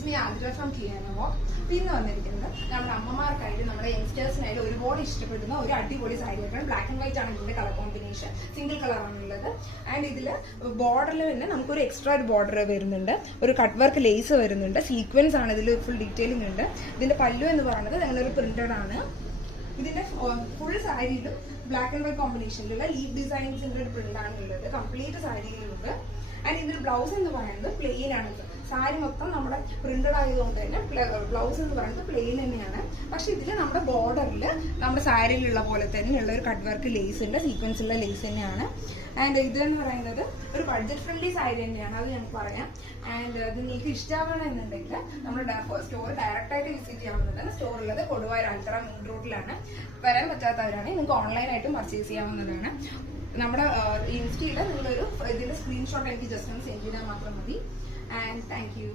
It's me Athira from Kiano. പിന്നെ വന്നിരിക്കുന്നത് നമ്മുടെ അമ്മമാർക്കായിട്ട് നമ്മുടെ യങ്സ്റ്റേഴ്സിനായിട്ട് ഒരുപാട് ഇഷ്ടപ്പെടുന്ന ഒരു അടിപൊളി സാരി ആയിട്ടാണ്. ബ്ലാക്ക് ആൻഡ് വൈറ്റ് ആണ് ഇതിന്റെ കളർ കോമ്പിനേഷൻ, സിംഗിൾ കളർ ആണുള്ളത്. ആൻഡ് ഇതില് ബോർഡറിൽ തന്നെ നമുക്കൊരു എക്സ്ട്രാ ഒരു ബോർഡർ വരുന്നുണ്ട്, ഒരു കട്ട് വർക്ക് ലേസ് വരുന്നുണ്ട്, സീക്വൻസ് ആണ് ഇതിൽ, ഫുൾ ഡീറ്റെയിലിംഗ് ഉണ്ട്. ഇതിന്റെ പല്ലു എന്ന് പറയുന്നത് അങ്ങനെ ഒരു പ്രിന്റഡ് ആണ്. ഇതിന്റെ ഫുൾ സാരിയിലും ബ്ലാക്ക് ആൻഡ് വൈറ്റ് കോമ്പിനേഷനിലുള്ള ലീഫ് ഡിസൈൻസിന്റെ ഒരു പ്രിന്റ് ആണ് ഉള്ളത് കംപ്ലീറ്റ് സാരിയിലുണ്ട്. ആൻഡ് ഇതിന്റെ ബ്ലൗസ് എന്ന് പറയുന്നത് പ്ലെയിൻ ആണ്. സാരി മൊത്തം നമ്മുടെ പ്രിന്റഡ് ആയതുകൊണ്ട് തന്നെ ബ്ലൗസ് എന്ന് പറയുന്നത് പ്ലെയിൻ തന്നെയാണ്. പക്ഷെ ഇതിൽ നമ്മുടെ ബോർഡറിൽ നമ്മുടെ സാരിയിലുള്ള പോലെ തന്നെയുള്ള ഒരു കട്ട് വർക്ക് ലേസ് ഉണ്ട്, സീക്വൻസ് ഉള്ള ലേസ് തന്നെയാണ്. ആൻഡ് ഇതെന്ന് പറയുന്നത് ഒരു ബഡ്ജറ്റ് ഫ്രണ്ട്ലി സാരി തന്നെയാണ്, അത് ഞങ്ങൾക്ക് പറയാം. ആൻഡ് ഇത് നിങ്ങൾക്ക് ഇഷ്ടമാവണമെന്നുണ്ടെങ്കിൽ നമ്മുടെ സ്റ്റോർ ഡയറക്റ്റ് ആയിട്ട് വിസിറ്റ് ചെയ്യാവുന്നതാണ്. സ്റ്റോർ ഉള്ളത് കൊടുവായൂർ അൾട്ര മെയിൻ റോഡിലാണ്. വരാൻ പറ്റാത്തവരാണെങ്കിൽ നിങ്ങൾക്ക് ഓൺലൈനായിട്ടും പർച്ചേസ് ചെയ്യാവുന്നതാണ്. നമ്മുടെ ഇൻസ്റ്റയിൽ നിങ്ങളൊരു ഇതിന്റെ സ്ക്രീൻഷോട്ട് എനിക്ക് ജസ്റ്റ് ഒന്ന് സെൻഡ് ചെയ്താൽ മാത്രം മതി. And thank you.